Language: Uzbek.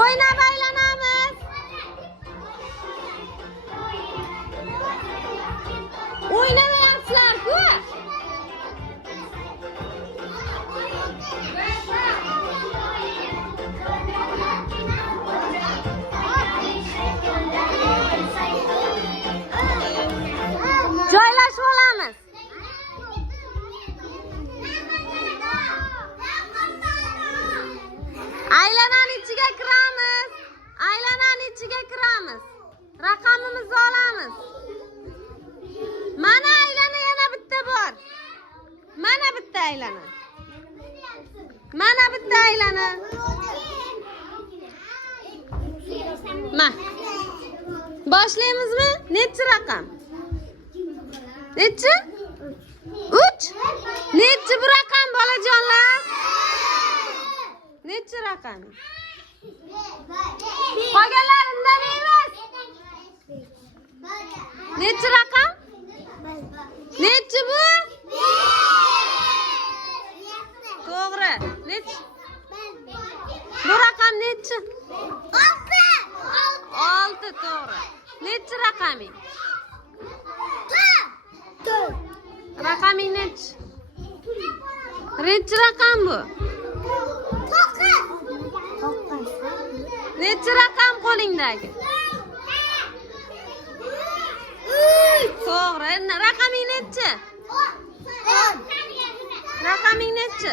O'ynab aylanamiz. O'ynamayapsizlar-ku. Joylashib olamiz. Aylanani ichiga kiramiz. Aylanani ichiga kiramiz. Raqamimizni olamiz. Mana aylana yana bitta bor. Mana bitta aylana. Mana bitta aylana. Boshlaymizmi? Nechi raqam? Nechi? 3. Nechi bu raqam bolajonlar? Nechi raqam? Qolganlar indamaymiz. Nechi raqam? Nechi bu? To'g'ri. Nechi? Bu raqam nechi? 6 to'g'ri. Nechi raqaming? Raqaming nechi? Nechi raqam bu? Nechi raqam qo'lingdagi? To'g'ri. Raqaming nechi? Raqaming nechi?